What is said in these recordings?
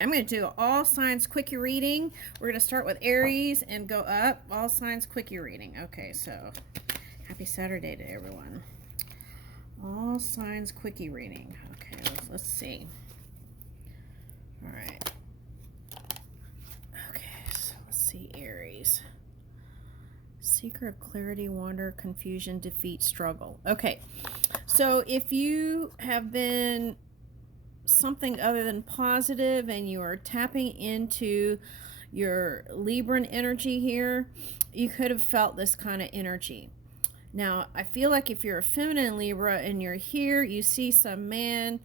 I'm going to do all signs quickie reading. We're going to start with Aries and go up. All signs quickie reading. Okay, so happy Saturday to everyone. All signs quickie reading. Okay, let's see. All right. Okay, so let's see Aries. Seeker of clarity, wonder, confusion, defeat, struggle. Okay, so if you have been something other than positive and you are tapping into your Libran energy here, you could have felt this kind of energy. Now, I feel like if you're a feminine Libra and you're here, you see some man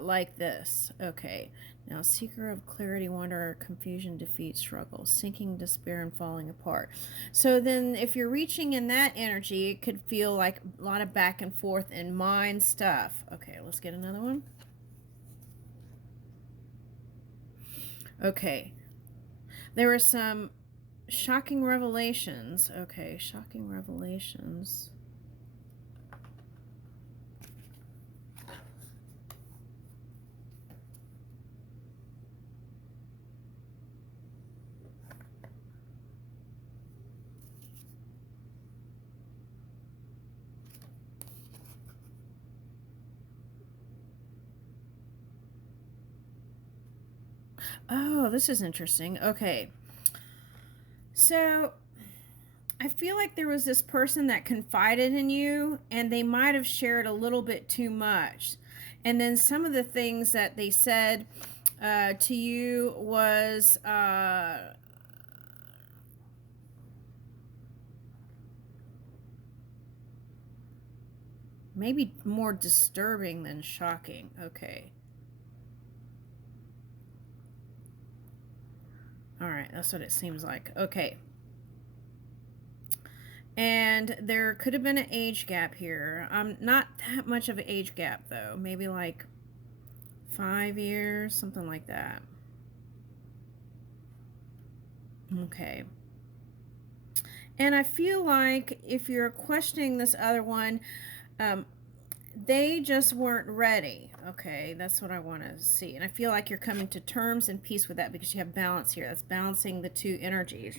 like this. Okay. Now, seeker of clarity, wonder, confusion, defeat, struggle, sinking, despair, and falling apart. So then if you're reaching in that energy, it could feel like a lot of back and forth in mind stuff. Okay, let's get another one. Okay. There were some shocking revelations. Okay, shocking revelations. Oh, this is interesting. Okay. So, I feel like there was this person that confided in you and they might have shared a little bit too much. And then some of the things that they said to you was maybe more disturbing than shocking. Okay. All right, that's what it seems like. Okay. And there could have been an age gap here. Not that much of an age gap, though. Maybe like 5 years, something like that. Okay. And I feel like if you're questioning this other one, they just weren't ready. Okay, that's what I want to see. And I feel like you're coming to terms and peace with that because you have balance here. That's balancing the two energies,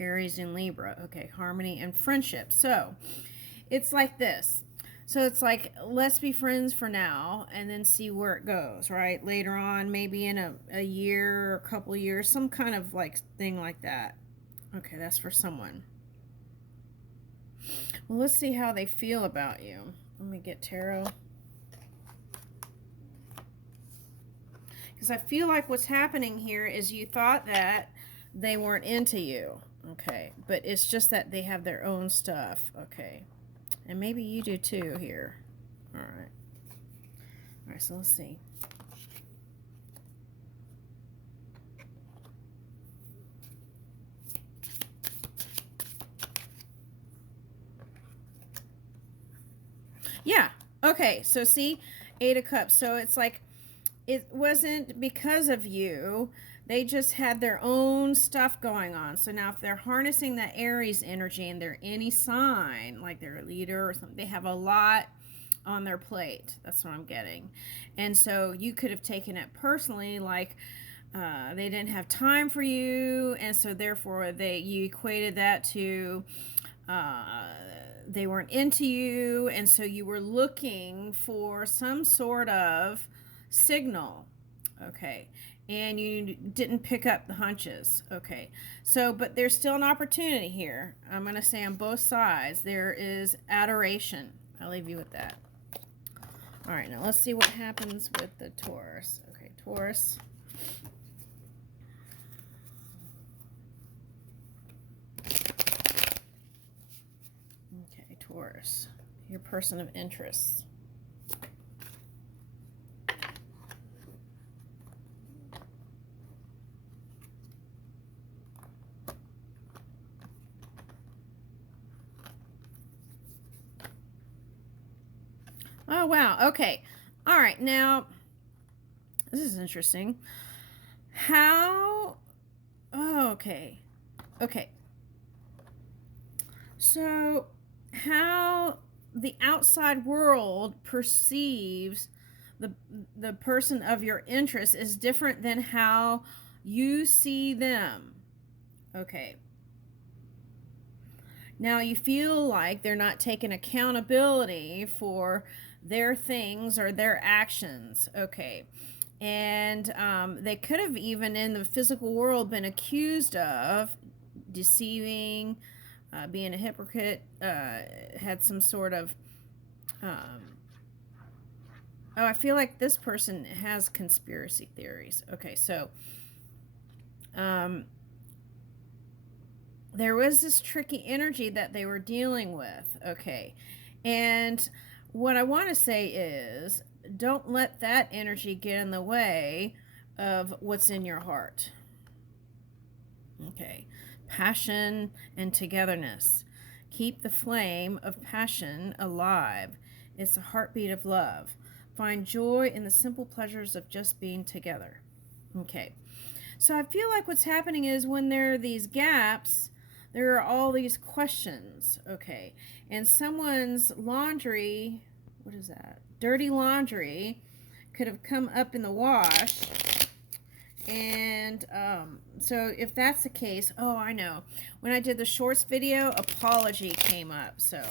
Aries and Libra. Okay, harmony and friendship. So it's like this. So it's like, let's be friends for now and then see where it goes, right? Later on, maybe in a year or a couple of years, some kind of like thing like that. Okay, that's for someone. Well, let's see how they feel about you. Let me get tarot. Because I feel like what's happening here is you thought that they weren't into you. Okay, but it's just that they have their own stuff. Okay, and maybe you do too here. All right. All right, so let's see. Yeah. Okay, so see, 8 of Cups. So it's like it wasn't because of you. They just had their own stuff going on. So now if they're harnessing that Aries energy and they're any sign, like they're a leader or something, they have a lot on their plate. That's what I'm getting. And so you could have taken it personally, like they didn't have time for you, and so therefore you equated that to they weren't into you, and so you were looking for some sort of signal. Okay, and you didn't pick up the hunches. Okay, so but there's still an opportunity here. I'm going to say on both sides there is adoration. I'll leave you with that. All right, now let's see what happens with the Taurus. Okay, Taurus. Okay, Taurus, your person of interest. Oh, wow. Okay. All right. Now, this is interesting. How. Oh, okay. Okay. So, how the outside world perceives the the person of your interest is different than how you see them. Okay. Now you feel like they're not taking accountability for their things or their actions. Okay. And they could have even in the physical world been accused of deceiving, being a hypocrite, had some sort of oh, I feel like this person has conspiracy theories. Okay, so there was this tricky energy that they were dealing with. Okay, and what I want to say is don't let that energy get in the way of what's in your heart. Okay, passion and togetherness. Keep the flame of passion alive. It's a heartbeat of love. Find joy in the simple pleasures of just being together. Okay, so I feel like what's happening is when there are these gaps, there are all these questions. Okay, and someone's laundry, what is that? Dirty laundry could have come up in the wash. And so if that's the case, oh, I know. When I did the shorts video, apology came up. So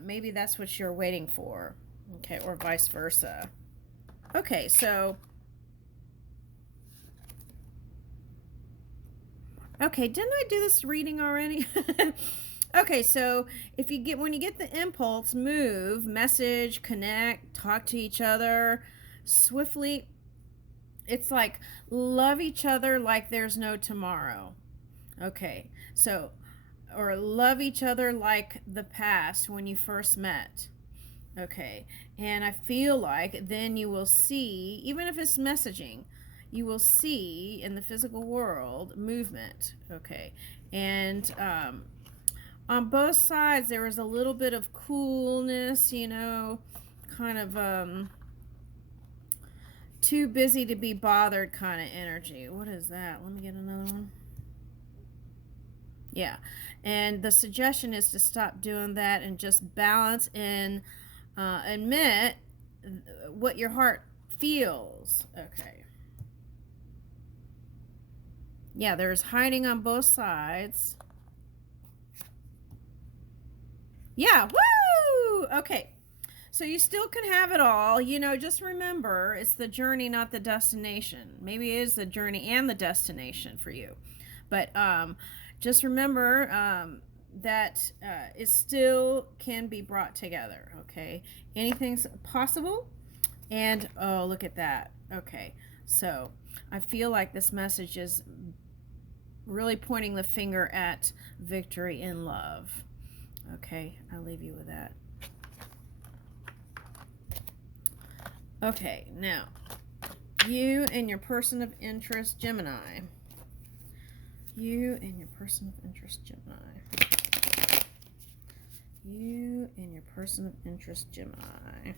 maybe that's what you're waiting for. Okay, or vice versa. Okay, so okay, didn't I do this reading already? Okay, so if you get when you get the impulse, move, message, connect, talk to each other swiftly. It's like love each other like there's no tomorrow. Okay, so or love each other like the past when you first met. Okay, and I feel like then you will see, even if it's messaging, you will see in the physical world movement. Okay, and on both sides there was a little bit of coolness, you know, kind of too busy to be bothered kind of energy. What is that? Let me get another one. Yeah, and the suggestion is to stop doing that and just balance and admit what your heart feels. Okay. Yeah, there's hiding on both sides. Yeah, woo! Okay. So you still can have it all. You know, just remember, it's the journey, not the destination. Maybe it is the journey and the destination for you. But just remember that it still can be brought together, okay? Anything's possible. And, oh, look at that. Okay, so I feel like this message is really pointing the finger at victory in love. Okay, I'll leave you with that. Okay, now, you and your person of interest, Gemini. You and your person of interest, Gemini. You and your person of interest, Gemini.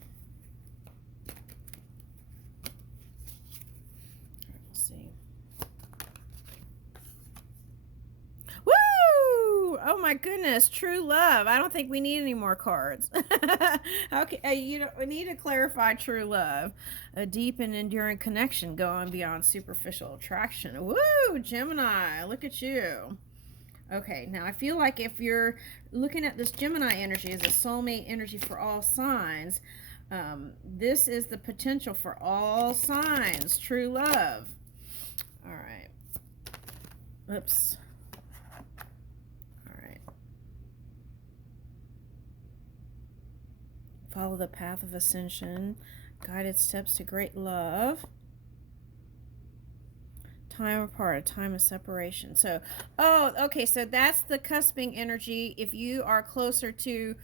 Let's see. Woo! Oh my goodness, true love. I don't think we need any more cards. Okay, you know, we need to clarify true love. A deep and enduring connection going beyond superficial attraction. Woo, Gemini, look at you. Okay, now I feel like if you're looking at this Gemini energy as a soulmate energy for all signs, this is the potential for all signs, true love. All right. Oops. All right. Follow the path of ascension, guided steps to great love. Time apart, a time of separation. So, oh, okay, so that's the cusping energy. If you are closer to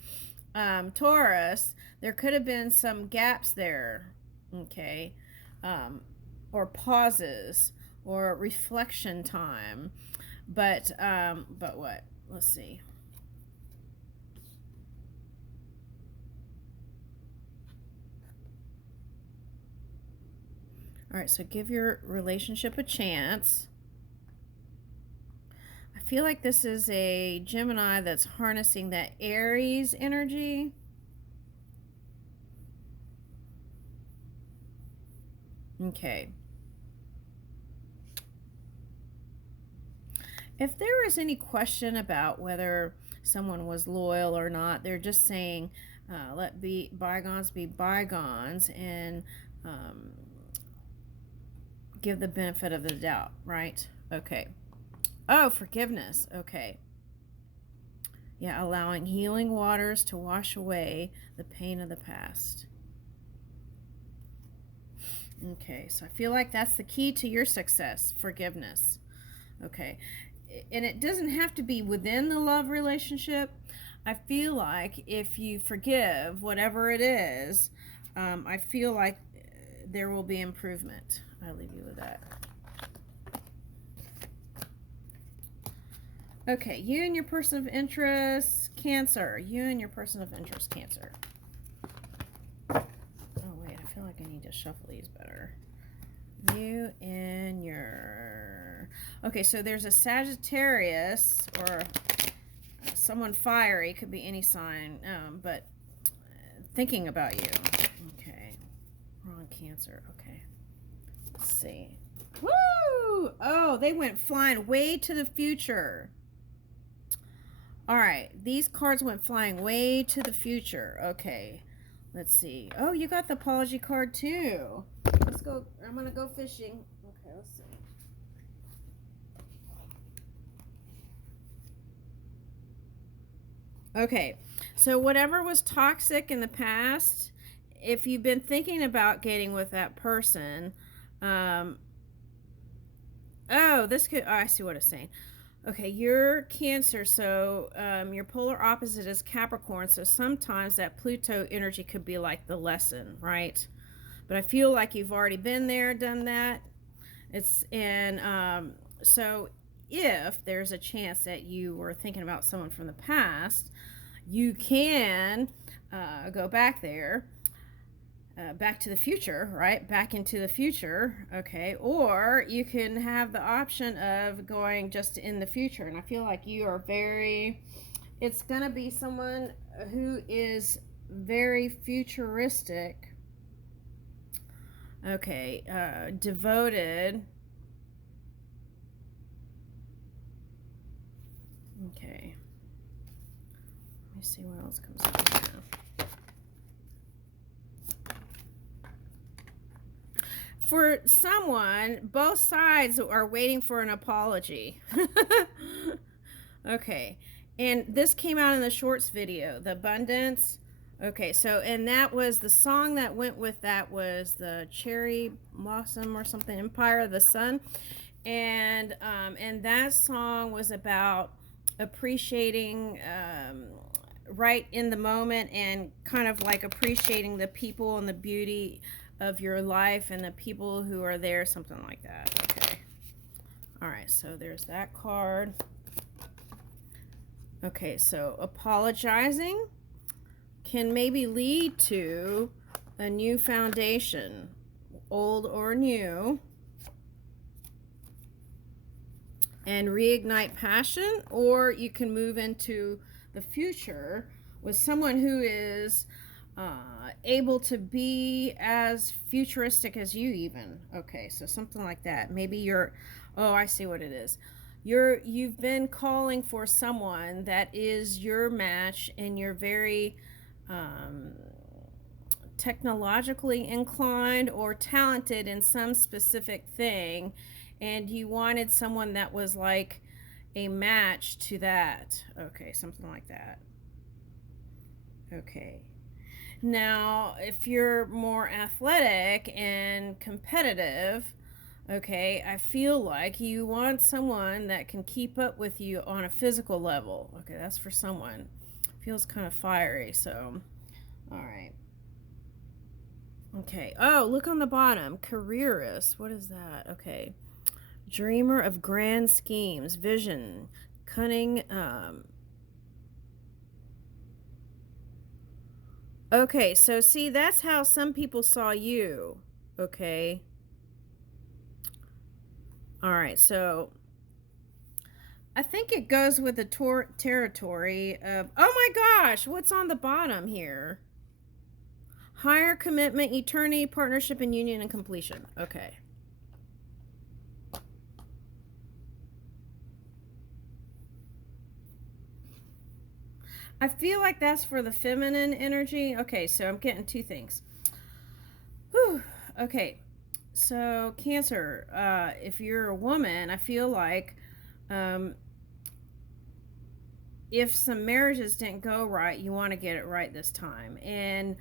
Taurus, there could have been some gaps there, okay, or pauses or reflection time. But what? Let's see. All right, so give your relationship a chance. I feel like this is a Gemini that's harnessing that Aries energy. Okay. If there is any question about whether someone was loyal or not, they're just saying, let bygones be bygones, and give the benefit of the doubt, right? Okay. Oh, forgiveness. Okay. Yeah, allowing healing waters to wash away the pain of the past. Okay, so I feel like that's the key to your success, forgiveness. Okay. And it doesn't have to be within the love relationship. I feel like if you forgive whatever it is, I feel like there will be improvement. I'll leave you with that. Okay, you and your person of interest, Cancer. You and your person of interest, Cancer. Oh, wait, I feel like I need to shuffle these better. You and your... Okay, so there's a Sagittarius or someone fiery, could be any sign, but thinking about you. Okay, wrong Cancer. Okay, let's see. Woo! Oh, they went flying way to the future. All right, these cards went flying way to the future. Okay, let's see. Oh, you got the apology card too. Let's go. I'm gonna go fishing. Okay, let's see. Okay, so whatever was toxic in the past, if you've been thinking about getting with that person, oh, this could, oh, I see what it's saying. Okay, you're Cancer, so your polar opposite is Capricorn, so sometimes that Pluto energy could be like the lesson, right? But I feel like you've already been there, done that. So if there's a chance that you were thinking about someone from the past, you can go back there, back to the future, right? Back into the future, okay? Or you can have the option of going just in the future. And I feel like you are it's going to be someone who is very futuristic. Okay, devoted. Okay. Let me see what else comes up now. For someone, both sides are waiting for an apology. Okay, and this came out in the shorts video, the abundance. Okay, so, and that was the song that went with that was the Cherry Blossom or something, Empire of the Sun. And that song was about appreciating right in the moment and kind of like appreciating the people and the beauty of your life and the people who are there, something like that. Okay. All right, so there's that card. Okay, so apologizing can maybe lead to a new foundation, old or new, and reignite passion, or you can move into the future with someone who is able to be as futuristic as you even. Okay, so something like that. Maybe you're, oh, I see what it is. You've been calling for someone that is your match, and you're very technologically inclined or talented in some specific thing, and you wanted someone that was like a match to that. Okay, something like that. Okay. Now, if you're more athletic and competitive, okay, I feel like you want someone that can keep up with you on a physical level. Okay, that's for someone. Feels kind of fiery, so, all right. Okay, oh, look on the bottom. Careerist, what is that? Okay. Dreamer of grand schemes, vision, cunning, okay, so see, that's how some people saw you. Okay. All right, so I think it goes with the territory of, oh my gosh, what's on the bottom here? Higher commitment, eternity, partnership, and union and completion. Okay. I feel like that's for the feminine energy. Okay, so I'm getting two things. Whew. Okay, so Cancer, if you're a woman, I feel like if some marriages didn't go right, you want to get it right this time. And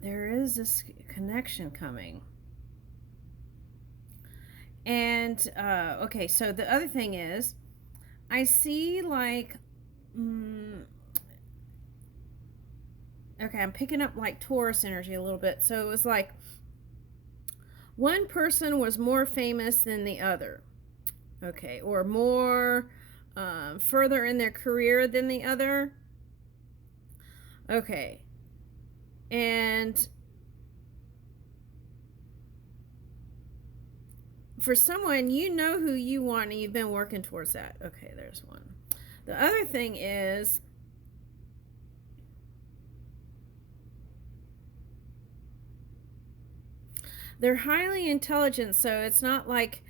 there is this connection coming. And okay, so the other thing is, I see like, okay, I'm picking up like Taurus energy a little bit. So it was like one person was more famous than the other. Okay, or more further in their career than the other. Okay, and for someone, you know who you want and you've been working towards that. Okay, there's one. The other thing is, they're highly intelligent, so it's not like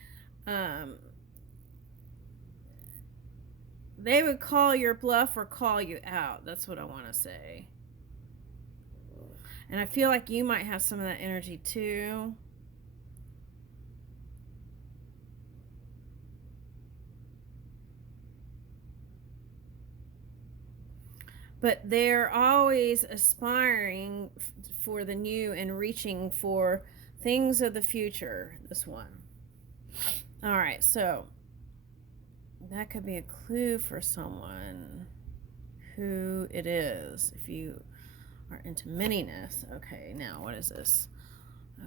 they would call your bluff or call you out. That's what I want to say. And I feel like you might have some of that energy too. But they're always aspiring for the new and reaching for things of the future, this one. All right, so that could be a clue for someone who it is if you are into mininess. Okay, now what is this?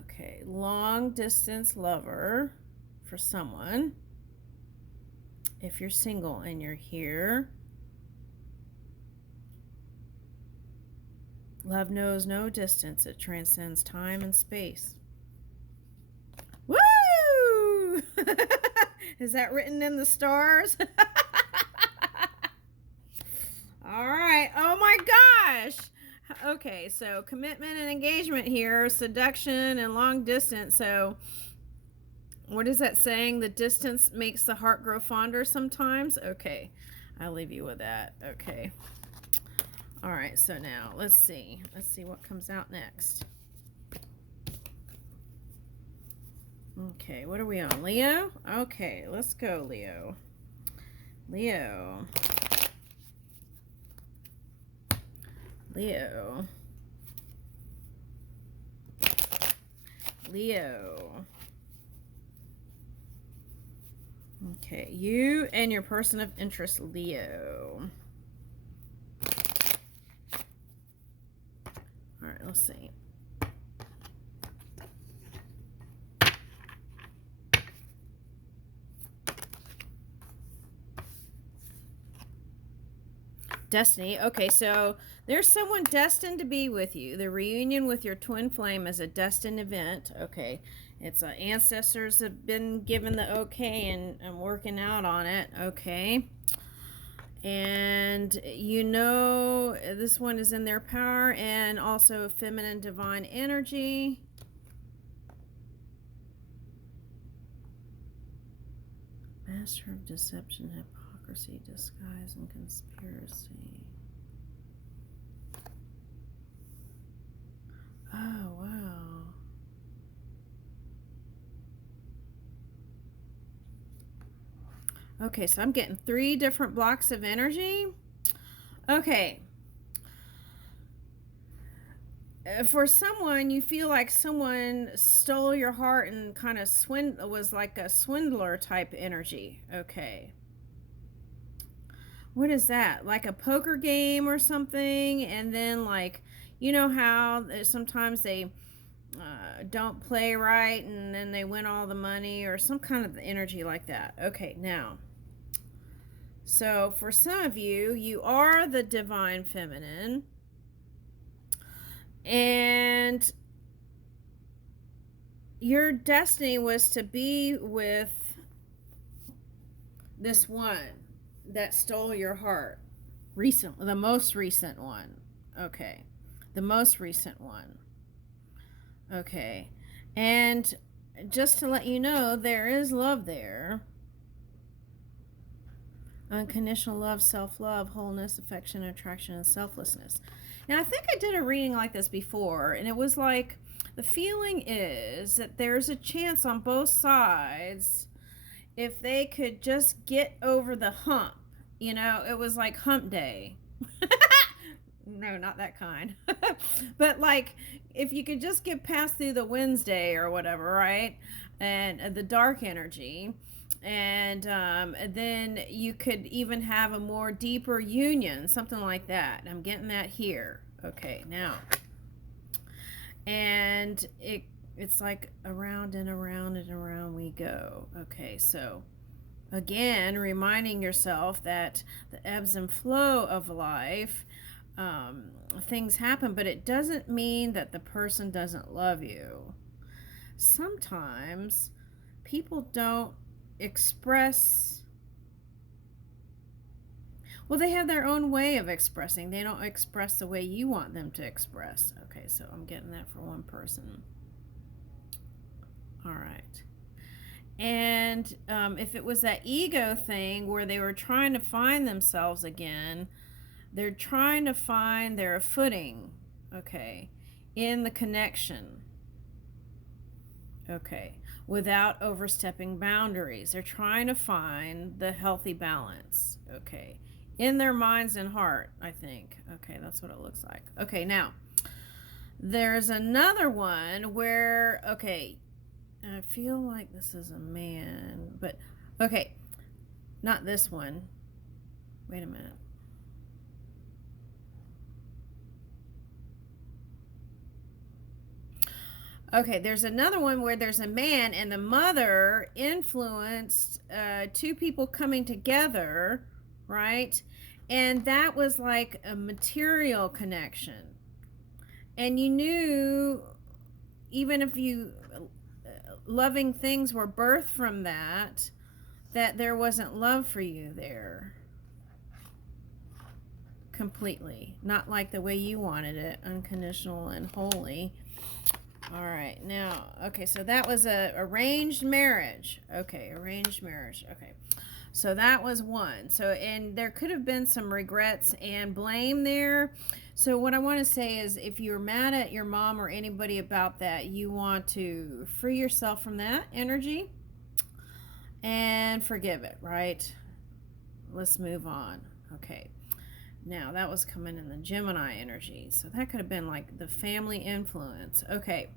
Okay, long distance lover for someone. If you're single and you're here, love knows no distance. It transcends time and space. Woo! Is that written in the stars? All right. Oh my gosh. Okay, so commitment and engagement here, seduction and long distance. So what is that saying? The distance makes the heart grow fonder sometimes? Okay, I'll leave you with that. Okay. All right, so now let's see. Let's see what comes out next. Okay, what are we on? Leo? Okay, let's go, Leo. Leo. Leo. Leo. Okay, you and your person of interest, Leo. All right, let's see. Destiny. Okay, so there's someone destined to be with you. The reunion with your twin flame is a destined event. Okay, it's ancestors have been given the okay and working out on it. Okay, and you know this one is in their power and also feminine divine energy. Master of deception, hypocrisy, disguise, and conspiracy. Oh, wow. Okay, so I'm getting 3 different blocks of energy. Okay. For someone, you feel like someone stole your heart and kind of was like a swindler type energy. Okay. What is that? Like a poker game or something? And then like, you know how sometimes they don't play right and then they win all the money or some kind of energy like that. Okay, now. So for some of you, you are the divine feminine. And your destiny was to be with this one that stole your heart. the most recent one. Okay. The most recent one. Okay. And just to let you know, there is love there. Unconditional love, self-love, wholeness, affection, attraction, and selflessness. Now, I think I did a reading like this before, and it was like, the feeling is that there's a chance on both sides if they could just get over the hump. You know, it was like hump day. No, not that kind. But like, if you could just get past through the Wednesday or whatever, right? And the dark energy. And then you could even have a more deeper union, something like that. I'm getting that here. Okay, now. And it's like around and around and around we go. Okay, so again, reminding yourself that the ebbs and flow of life, things happen, but it doesn't mean that the person doesn't love you. Sometimes people don't express, well, they have their own way of expressing. They don't express the way you want them to express. Okay, so I'm getting that for one person. All right. And if it was that ego thing where they were trying to find themselves again, they're trying to find their footing, okay, in the connection, okay, without overstepping boundaries. They're trying to find the healthy balance, okay, in their minds and heart, I think. Okay, that's what it looks like. Okay, now, there's another one where, okay, I feel like this is a man, but, okay, not this one. Wait a minute. Okay, there's another one where there's a man and the mother influenced two people coming together, right? And that was like a material connection. And you knew, even if you loving things were birthed from that, that there wasn't love for you there completely. Not like the way you wanted it, unconditional and holy. All right, now, okay, so that was a arranged marriage. Okay, arranged marriage. Okay, so that was one. So, and there could have been some regrets and blame there. So what I want to say is, if you're mad at your mom or anybody about that, you want to free yourself from that energy and forgive it, right? Let's move on. Okay. Now, that was coming in the Gemini energy. So that could have been like the family influence. Okay.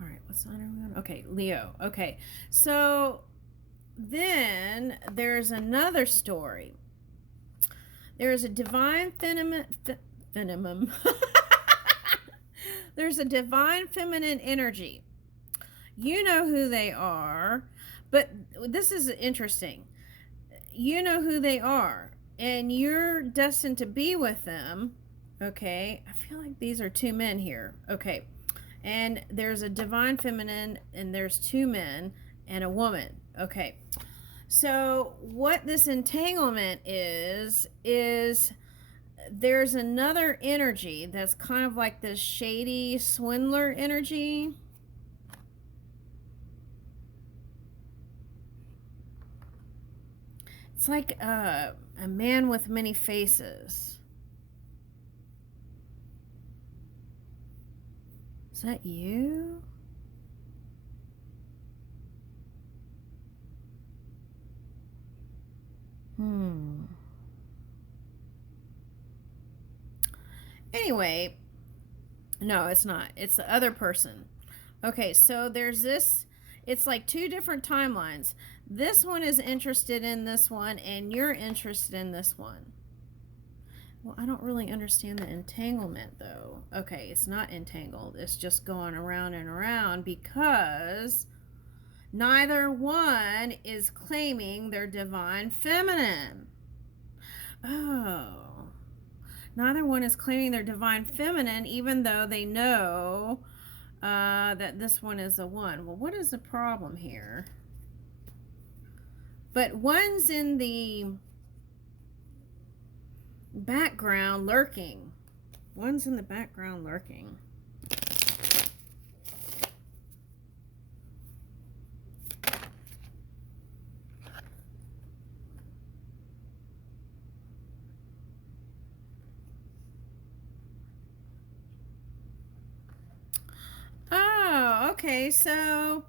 All right, what sign are we on? Okay, Leo. Okay, so then there's another story. There's a divine feminine there's a divine feminine energy. You know who they are, but this is interesting. You know who they are, and you're destined to be with them. Okay, I feel like these are two men here. Okay. And there's a divine feminine, and there's two men and a woman. Okay. So what this entanglement is there's another energy that's kind of like this shady swindler energy. It's like a man with many faces. Is that you? Anyway, no, it's not. It's the other person. Okay, so there's this. It's like two different timelines. This one is interested in this one, and you're interested in this one. Well, I don't really understand the entanglement, though. Okay, it's not entangled. It's just going around and around because neither one is claiming their divine feminine. Oh. Neither one is claiming their divine feminine, even though they know that this one is the one. Well, what is the problem here? But one's in the background lurking. One's in the background lurking. Oh, okay. So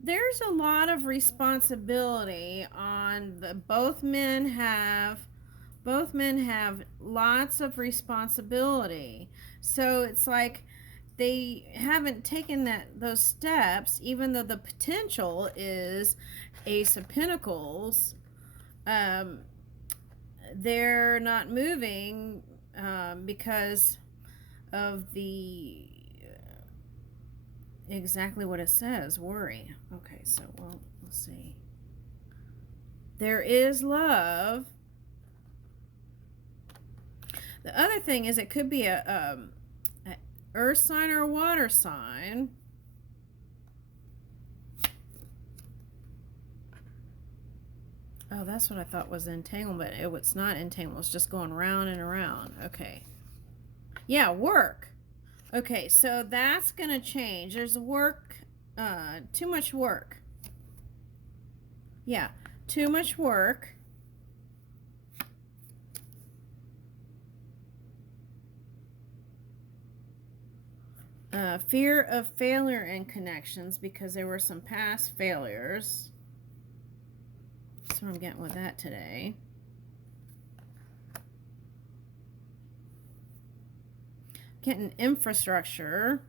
there's a lot of responsibility on the both men have lots of responsibility. So it's like they haven't taken those steps, even though the potential is Ace of Pentacles. They're not moving because of the exactly what it says, worry. Okay, so we'll see. There is love. The other thing is it could be a earth sign or a water sign. Oh, that's what I thought was entanglement. It's not entanglement. It's just going round and around. Okay. Yeah, work. Okay, so that's going to change. There's work, too much work. Yeah, too much work. Fear of failure in connections because there were some past failures. That's what I'm getting with that today. Getting infrastructure.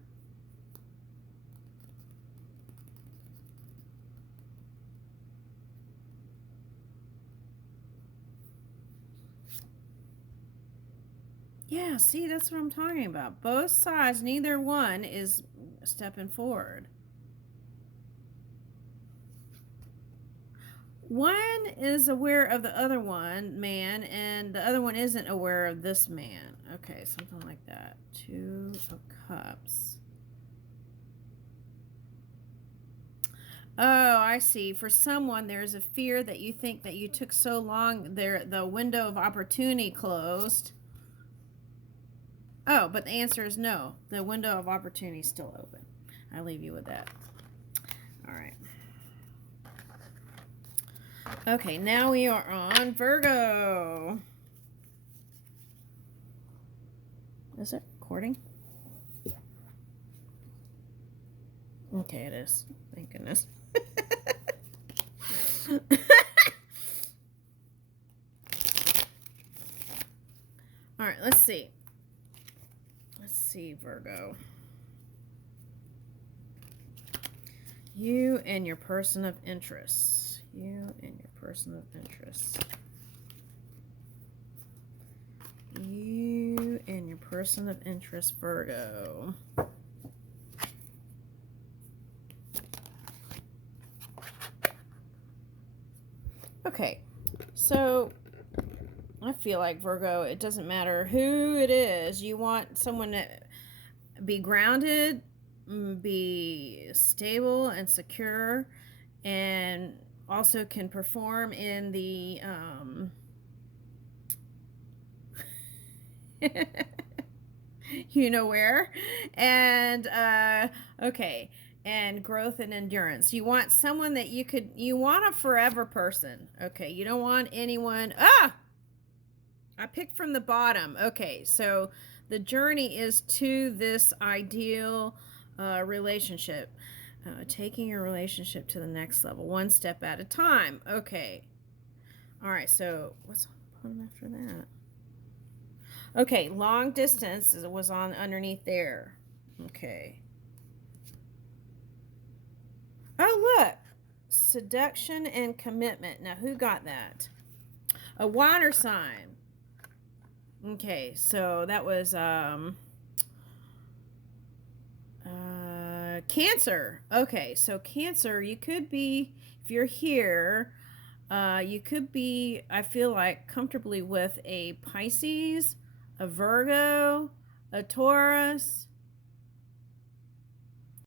Yeah, see, that's what I'm talking about. Both sides, neither one is stepping forward. One is aware of the other one, man, and the other one isn't aware of this man. Okay, something like that. 2 of Cups. Oh, I see. For someone, there's a fear that you think that you took so long, the window of opportunity closed. Oh, but the answer is no. The window of opportunity is still open. I'll leave you with that. All right. Okay, now we are on Virgo. Is it recording? Okay, it is. Thank goodness. All right, let's see. Let's see, Virgo. You and your person of interest. You and your person of interest. You and your person of interest, Virgo. Okay, so I feel like Virgo, it doesn't matter who it is. You want someone to be grounded, be stable and secure, and also can perform in the you know where, and okay, and growth and endurance. You want someone that you want a forever person. Okay, you don't want anyone. I picked from the bottom. Okay, so the journey is to this ideal relationship. Taking your relationship to the next level, one step at a time. Okay. All right, so what's on the bottom after that? Okay, long distance was on underneath there. Okay. Oh, look. Seduction and commitment. Now, who got that? A water sign. Okay, so that was Cancer. Okay, so Cancer, you could be, if you're here, you could be, I feel like, comfortably with a Pisces, a Virgo, a Taurus,